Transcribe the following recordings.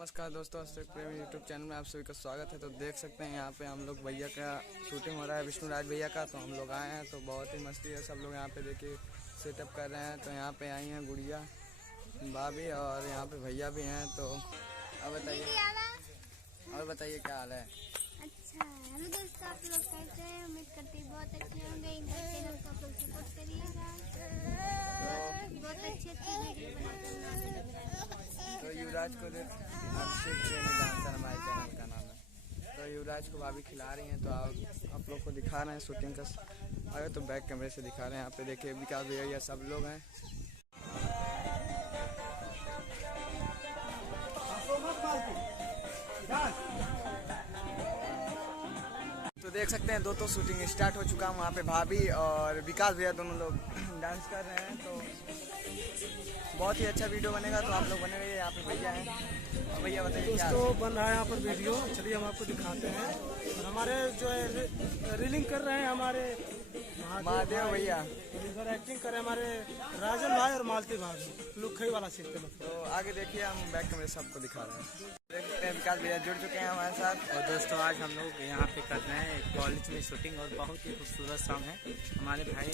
नमस्कार दोस्तों, अशोक प्रेमी यूट्यूब चैनल में आप सभी का स्वागत है। तो देख सकते हैं यहाँ पे हम लोग भैया का शूटिंग हो रहा है, विष्णुराज भैया का। तो हम लोग आए हैं तो बहुत ही मस्ती है, सब लोग यहाँ पे देखिए सेटअप कर रहे हैं। तो यहाँ पे आई हैं गुड़िया भाभी और यहाँ पे भैया भी हैं। तो अब बताइए क्या हाल है। अच्छा, हेलो दोस्तों, आप लोग कैसे हैं? उम्मीद करती हूँ बहुत अच्छे होंगे। इनका चैनल को आप लोग सपोर्ट करिएगा, बहुत अच्छे वीडियो बनाकर। तो युवराज को डांसर हमारे चैनल का नाम है। तो युवराज को भाभी खिला रही हैं। तो आप लोग को दिखा रहे हैं शूटिंग का। अरे तो बैक कैमरे से दिखा रहे हैं। यहाँ पे देखिए विकास भैया ये सब लोग हैं। तो देख सकते हैं दोस्तों शूटिंग स्टार्ट हो चुका है। वहाँ पे भाभी और विकास भैया दोनों लोग डांस कर रहे हैं। तो बहुत ही अच्छा वीडियो बनेगा, तो आप लोग बने रहिए। यहाँ पे भैया हैं और भैया बताइए क्या दोस्तों बन रहा है यहाँ पर वीडियो। चलिए हम आपको दिखाते हैं। और हमारे जो है रीलिंग कर रहे हैं हमारे महादेव भैया, इधर एक्टिंग कर रहे हैं हमारे राजन भाई और मालती भाई, लुखई वाला सीट पे। तो आगे देखिए हम बैक कैमरे सबको दिखा रहे हैं। देख सकते हैं विकास भैया जुड़ चुके हैं हमारे साथ। और दोस्तों आज हम लोग यहाँ पे कर रहे हैं एक कॉलेज में शूटिंग और बहुत ही खूबसूरत सॉन्ग है। हमारे भाई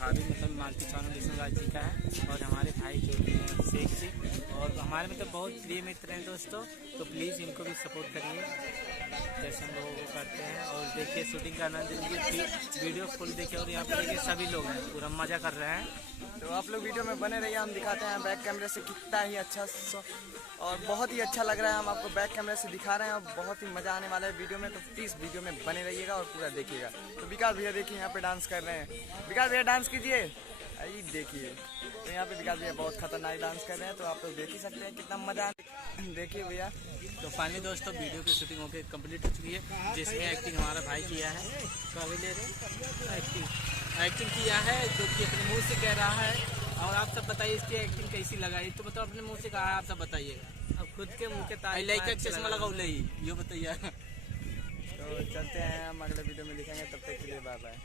भाभी मतलब मालती चौहान विष्णुराज जी का है और हमारे भाई जो शेख जी और हमारे मतलब बहुत प्रिय मित्र हैं दोस्तों। तो प्लीज़ इनको भी सपोर्ट करिए जैसे हम लोगों को करते हैं। और देखिए शूटिंग का आनंद लीजिए, वीडियो फुल देखिए। और यहाँ पे देखिए सभी लोग हैं, पूरा मज़ा कर रहे हैं। तो आप लोग वीडियो में बने रहिए, हम दिखाते हैं बैक कैमरे से कितना ही अच्छा और बहुत ही अच्छा लग रहा है। हम आपको बैक कैमरे से दिखा रहे हैं और बहुत ही मज़ा आने वाला है वीडियो में। तो प्लीज़ वीडियो में बने रहिएगा और पूरा देखिएगा। तो विकास भैया देखिए यहाँ पे डांस कर रहे हैं। विकास भैया डांस कीजिए, आई देखिए। तो यहाँ पे विकास भैया बहुत खतरनाक डांस कर रहे हैं। तो आप लोग देख ही सकते हैं कितना मज़ा देखिए भैया। तो फाइनली दोस्तों वीडियो की शूटिंग होकर कंप्लीट हो चुकी है, जिसमें एक्टिंग हमारा भाई किया है। तो अभी ले रहे एक्टिंग किया है जो कि अपने मुंह से कह रहा है। और आप सब बताइए इसकी एक्टिंग कैसी लगा। तो मतलब अपने मुंह से कहा है, आप सब बताइएगा। अब खुद के मुंह के तारीफ चश्मा लगाओ ले ये बताइए। तो चलते हैं हम अगले वीडियो में दिखेंगे, तब तक के लिए बाय बाय।